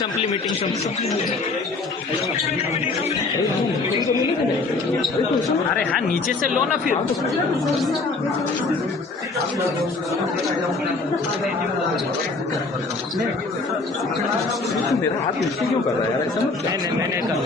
संपली मीटिंग संपली। अरे हाँ नीचे से लो ना फिर। मेरा हाथ नीचे क्यों कर रहा है यार ऐसा? मैंने कर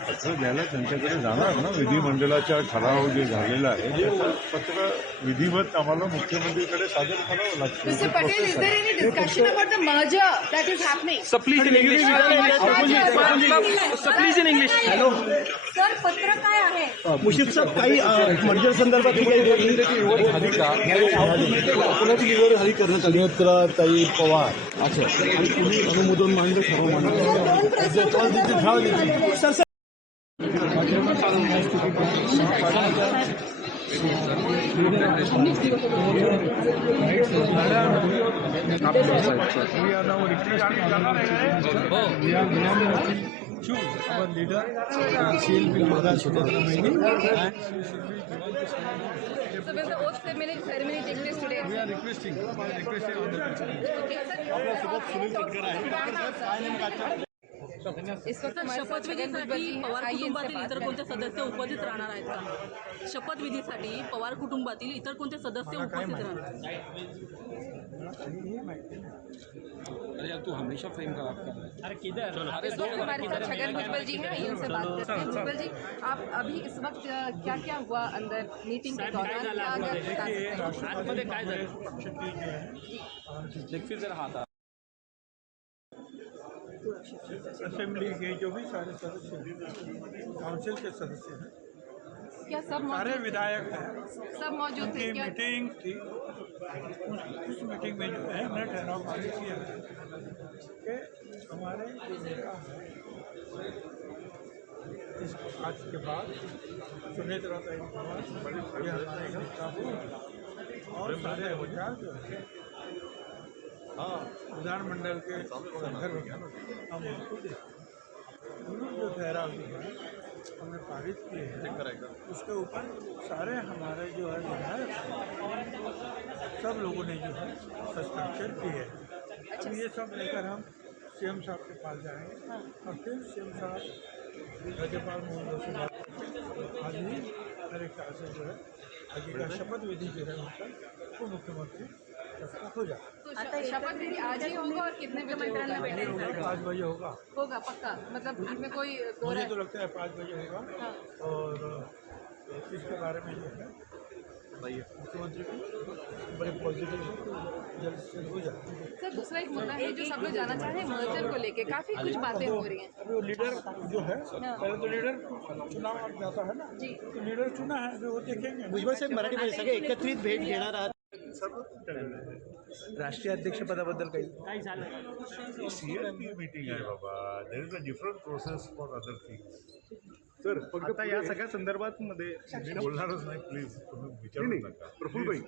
पत्र द्यायला त्यांच्याकडे जाणार ना, विधिमंडळाच्या ठराव जे झालेला आहे त्याचं पत्र विधिवत आम्हाला मुख्यमंत्रीकडे सादर करावं लागतं. Mr. Patel, is there any discussion about the merger that is happening? Please in English. Please in English. Hello sir, पत्र काय आहे? मुशीफ साहेब काही मर्जर संदर्भात काही निवड झाली का? कोणाची निवड झाली करण्यात आली ताई पवार असं आणि तुम्ही अनुमोदन मांडलं ठराव मांडलं sir sir choose our leader and she will be Madha Sudhakar Maini and she should be given the ceremony. So will the oath ceremony take place today? We are requesting on the इस वक्त शपथविधीसाठी पवार कुटुंबातील इतर कोणते सदस्य उपस्थित राहणार आहेत का? शपथविधीसाठी पवार कुटुंबातील इतर कोणते सदस्य उपस्थित राहणार आहेत? अरे यार तू हमेशा फ्रेम खराब कर रहा है। अरे किधर? इस वक्त हमारे साथ छगन भुजबल जी हैं, इनसे बात करते हैं। भुजबल जी, आप अभी इस वक्त क्या क्या हुआ अंदर मीटिंग के दौरान? आतमध्ये काय झालं? फिर जरा हाथ आ असेंबली के जो भी सारे सदस्य हैं, काउंसिल के सदस्य हैं, क्या सब सारे विधायक हैं, सब मौजूद थे उनकी क्या? मीटिंग थी। उस मीटिंग में जो है हमने ठहराव पारित किया है कि हमारे जो नेता हैं इस आज के बाद सुनेत्रा पवार ये हमारे घर काबू और सारे विचार जो है विधानमंडल के संदर्भ में हम उसको देखते जो ठहराव जो है हमने पारित किए हैं उसके ऊपर सारे हमारे जो है विधायक सब लोगों ने जो है हस्ताक्षर किए हैं। अब ये सब लेकर हम सीएम साहब के पास जाएंगे और फिर सीएम साहब राज्यपाल महोदय से बात आज ही मेरे ख्याल से जो है आगे का शपथ विधि जो है उनका वो मुख्यमंत्री हो जाए। तो शपथ विधि आज ही होगा और कितने बजे मंत्रण में बैठेंगे? 5 बजे होगा पक्का, मतलब इसमें कोई मुझे तो लगता है 5 बजे होगा। और इसके बारे में जो है मुख्यमंत्री को बड़े पॉजिटिव जल्द से हो जाए। सर, दूसरा एक मुद्दा है जो सब लोग जानना चाह रहे हैं मर्जर को लेके, काफी कुछ बातें हो रही हैं। अभी वो लीडर जो है पहले तो लीडर चुनाव जाता है ना जी, तो लीडर चुना है अभी वो देखेंगे। भुजबळ साहेब मराठीमध्ये सगळे एकत्रित भेट घेणार आहात राष्ट्रीय अध्यक्ष पदाबद्दल काही CLP मीटिंग आहे बाबा, there is a different process for other things. तर आता या सगळ्या संदर्भात मध्ये मी बोलणारच नाही, प्लीज तुम्ही विचारू नका. प्रफुल्लभाई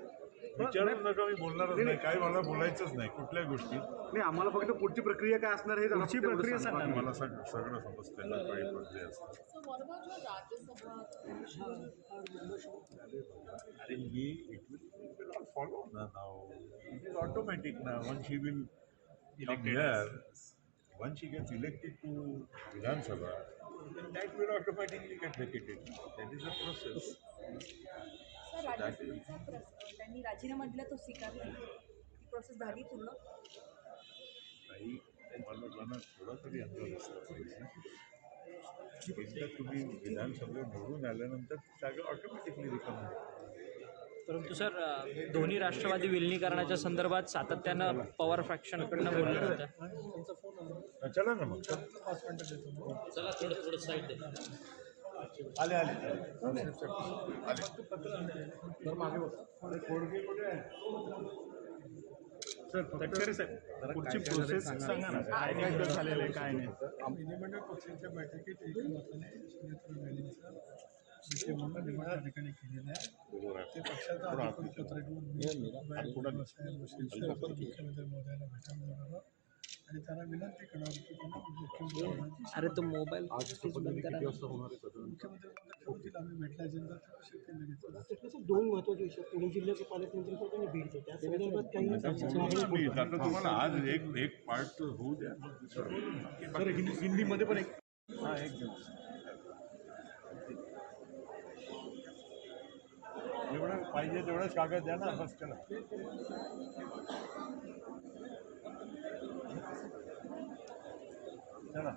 विचारू नका, मी बोलणारच नाही. काय मला बोलायचंच नाही कुठल्या गोष्टी. नाही आम्हाला फक्त पुढची प्रक्रिया काय असणार हे पुढची प्रक्रिया सांगा. मला सगळं समजतं ना, काही प्रक्रिया असतात. अरे ये इट विल नॉट फॉलो ना नाउ. इट इज ऑटोमॅटिक ना. once she will come here, once she gets elected to Vidhan Sabha, then that will automatically get vacated. That is the process. त्यांनी राजीनामा दिला तो स्वीकारला, ही प्रोसेस झाली पूर्ण. काही मला थोडा तरी अंदाज असला पाहिजे. एकदा तुम्ही विधानसभेत निवडून आल्यानंतर जागा ऑटोमॅटिकली रिकामी होते. परंतु सर, दोन्ही राष्ट्रवादी विलिनीकरणाच्या संदर्भात सातत्यानं पवार फ्रॅक्शनकडनं बोललं होतं. चला ना मग. चला थोडं साईड दे. आले आले आले सर तटकरे साहेब पुढची प्रोसेस सांगा ना काय काय काय झालेलं आहे काय नाही विधिमंडळ पक्षाच्या बैठकीत एका मताने सुनेत्र वेलींचा विषयमंडळ निवड त्या ठिकाणी केलेला आहे. ते पक्षाचा अधिकृत पत्रक मुख्यमंत्री महोदयांना भेटायला जाणार आहोत आणि त्यांना विनंती करणार की त्यांना मुख्यमंत्री अरे तो मोबाईल मुख्यमंत्री महोदय आम्ही भेटल्याच्यानंतर त्यांना शक्य लगेच दोन महत्त्वाचे विषय पुणे जिल्ह्याचे पालकमंत्री पण त्यांनी भेट देते त्या संदर्भात काही आता तुम्हाला आज एक पार्ट होऊ द्या सर हिंदीमध्ये पण एक हा एक दिवस जेवढं पाहिजे तेवढंच कागद द्या ना बस करा चला